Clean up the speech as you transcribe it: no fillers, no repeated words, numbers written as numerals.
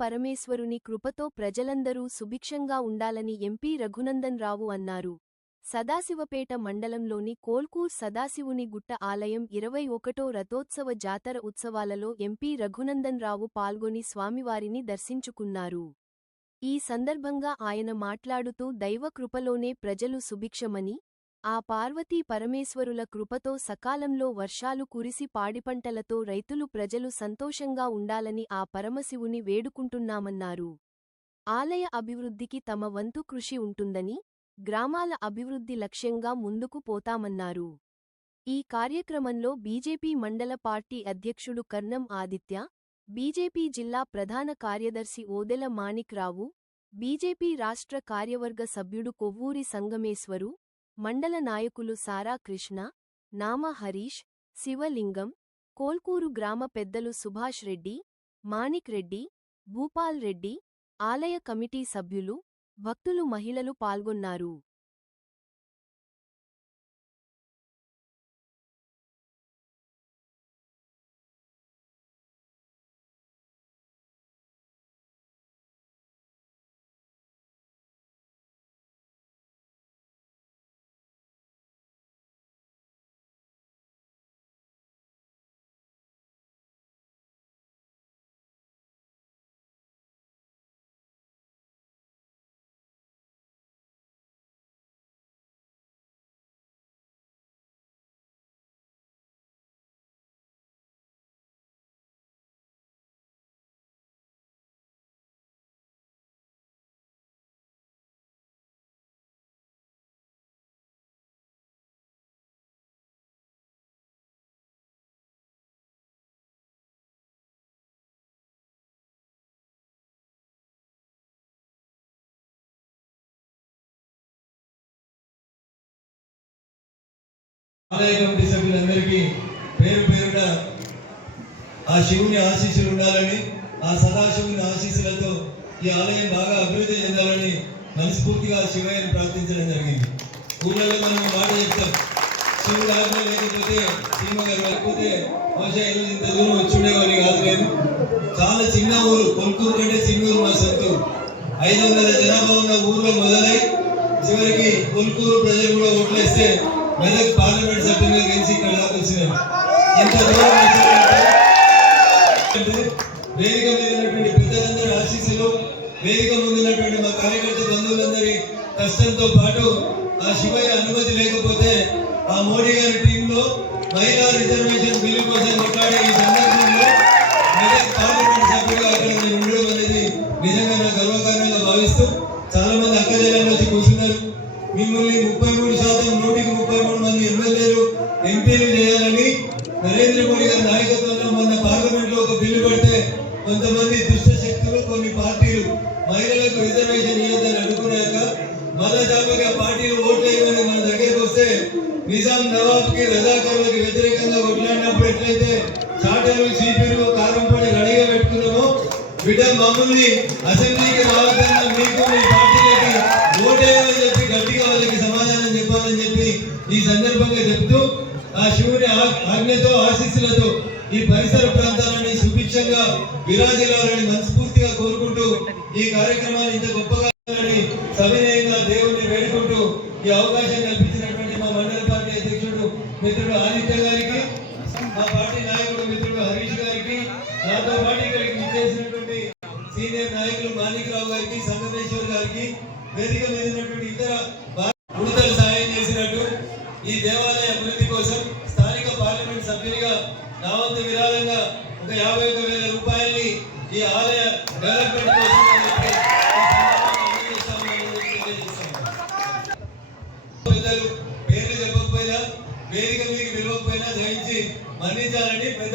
పరమేశ్వరుని కృపతో ప్రజలందరూ సుభిక్షంగా ఉండాలని ఎంపీ రఘునందన్ రావు అన్నారు. సదాశివపేట మండలంలోని కోల్కూర్ సదాశివుని గుట్ట ఆలయం 21వ రథోత్సవ జాతర ఉత్సవాలలో ఎంపీ రఘునందన్ రావు పాల్గొని స్వామివారిని దర్శించుకున్నారు. ఈ సందర్భంగా ఆయన మాట్లాడుతూ దైవ కృపలోనే ప్రజలు సుభిక్షమని, ఆ పార్వతీ పరమేశ్వరుల కృపతో సకాలంలో వర్షాలు కురిసి పాడిపంటలతో రైతులు ప్రజలు సంతోషంగా ఉండాలని ఆ పరమశివుని వేడుకుంటున్నామన్నారు. ఆలయ అభివృద్ధికి తమ వంతు కృషి ఉంటుందని, గ్రామాల అభివృద్ధి లక్ష్యంగా ముందుకు పోతామన్నారు. ఈ కార్యక్రమంలో బీజేపీ మండల పార్టీ అధ్యక్షుడు కర్ణం ఆదిత్య, బీజేపీ జిల్లా ప్రధాన కార్యదర్శి ఓదెల మాణిక్రావు, బీజేపీ రాష్ట్ర కార్యవర్గ సభ్యుడు కొవ్వూరి సంగమేశ్వరు, మండల నాయకులు సారా కృష్ణ, నామ హరీష్, శివలింగం, కోల్కూరు గ్రామ పెద్దలు సుభాష్ రెడ్డి, మాణిక్ రెడ్డి, భూపాల్ రెడ్డి, ఆలయ కమిటీ సభ్యులు, భక్తులు మహిళలు పాల్గొన్నారు. ఆలయ కమిటీ సభ్యులందరికీ పేరు పేరున ఆ శివుని ఆశీస్సులు ఉండాలని, ఆ సదాశివుని ఆశీస్సులతో ఈ ఆలయం బాగా అభివృద్ధి చెందాలని మనస్ఫూర్తిగా శివయ్యని ప్రార్థించడం జరిగింది. ఊళ్ళలో మనం మాట చెప్తాం, శివుడు ఆజ్ఞ లేకపోతే సీమ గారు లేకపోతే బహుశా ఇంత దూరం వచ్చి ఉండేవాడిని కాదు. లేదు, చాలా చిన్న ఊరు, కొల్కూరు కంటే చిన్న ఊరు మా సొంతూరు. 500 జనాభా ఉన్న ఊర్లో మొదలై చివరికి కొల్కూరు ప్రజలు కూడా ఓట్లేస్తే మెదక్ పార్లమెంట్ సభ్యులుగా గెలిచి ఇక్కడ దాకా వచ్చినారు. ఇంత దూరం వేదిక మీద ఉన్నటువంటి పెద్దలందరి ఆశీస్సులు, వేదిక ముందున్నటువంటి మా కార్యకర్త బంధువులందరి కష్టంతో పాటు ఆ శివయ్య అనుమతి లేకపోతే ఆ మోడీ గారి టీంలో మహిళా రిజర్వేషన్ బిల్లు కోసం కొట్లాడే ఈ సందర్భంలో మెదక్ పార్లమెంట్ సభ్యుడిగా అక్కడ నేను ఉండడం అనేది నిజంగా నా గర్వకారణంగా భావిస్తూ చాలా మంది అక్కజల్లాలు వచ్చి కూర్చున్నారు. మిమ్మల్ని 33% 133 మంది ఎమ్మెల్యేలు ఎంపీలు చేయాలని నరేంద్ర మోడీ గారి నాయకత్వంలో మొన్న పార్లమెంట్ లో ఒక బిల్లు పెడితే కొంతమంది దుష్ట శక్తులు, కొన్ని పార్టీలు మహిళలకు రిజర్వేషన్ ఇవ్వద్దని అనుకున్నాక మళ్ళా జాబకి ఆ పార్టీలు ఓట్లు వేయమని మన దగ్గరికి వస్తే నిజాం నవాబ్కి రజాకారులకు వ్యతిరేకంగా కొట్లాడినప్పుడు ఎట్లయితే చాటలు చీపీలు కారం పొడి రెడీగా పెట్టుకున్నామో, బిడ్డ మమ్మల్ని అసెంబ్లీకి రావద్దన్న మీకు మీ పార్టీలకి ఓటేయమని చెప్పి గట్టిగా వాళ్ళకి సమాధానం చెప్పాలని చెప్పి ఈ సందర్భంగా చెప్తూ ఆ శివుని ఆజ్ఞతో ఆశీస్సులతో ఈ పరిసర ప్రాంతాలని సుభిక్షంగా విరాజిల్లాలని మనస్ఫూర్తిగా కోరుకుంటూ ఈ కార్యక్రమాన్ని ఇంత గొప్పగా సవినయంగా దేవుణ్ణి వేడుకుంటూ ఈ అవకాశం కల్పించినటువంటి మా మండల పార్టీ అధ్యక్షుడు మిత్రుడు ఆదిత్య గారికి, మా పార్టీ నాయకుడు మిత్రుడు హరీష్ గారికి, నాతో పాటు ఇక్కడికి విచ్చేసినటువంటి సీనియర్ నాయకులు మాణిక్రావు గారికి, సంగమేశ్వర్ గారికి, వేదిక మీద ఉన్నటువంటి ఇతర ఉడతలు సాయం చేసినట్టు ఈ దేవాలయ అభివృద్ధి కోసం స్థానిక పార్లమెంట్ సభ్యునిగా నా వంతు విరాళంగా ఒక 51,000 రూపాయల్ని ఈ ఆలయ డెవలప్మెంట్ కోసం పెద్దలు పేర్లు చెప్పకపోయినా, వేదిక మీకు పిలవకపోయినా దయించి మన్నించాలని పెద్ద